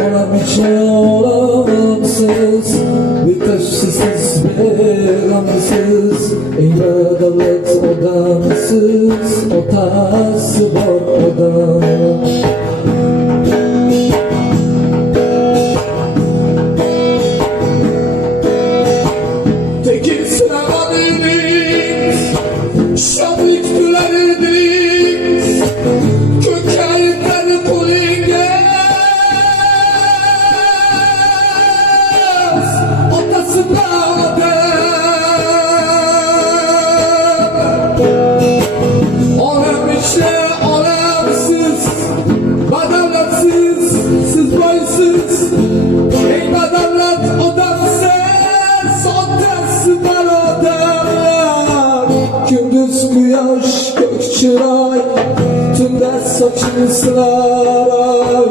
Olam içe olamsız Bir taşsız bir gamsız Eyvah devlet odamsız. Otası var odam Tekin sınav ediniz Şablik güleriniz Gündüz güyaş gök çıray Tünde saçını sılar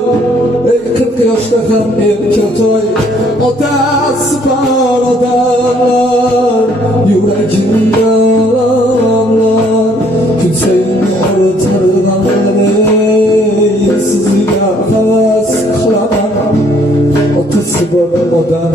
Ey kırk yaşta hem erkek ay Odası var odamlar Yüreğimde alamlar Hüseyin ortarlanları Sizga havas kılamam Otası var odam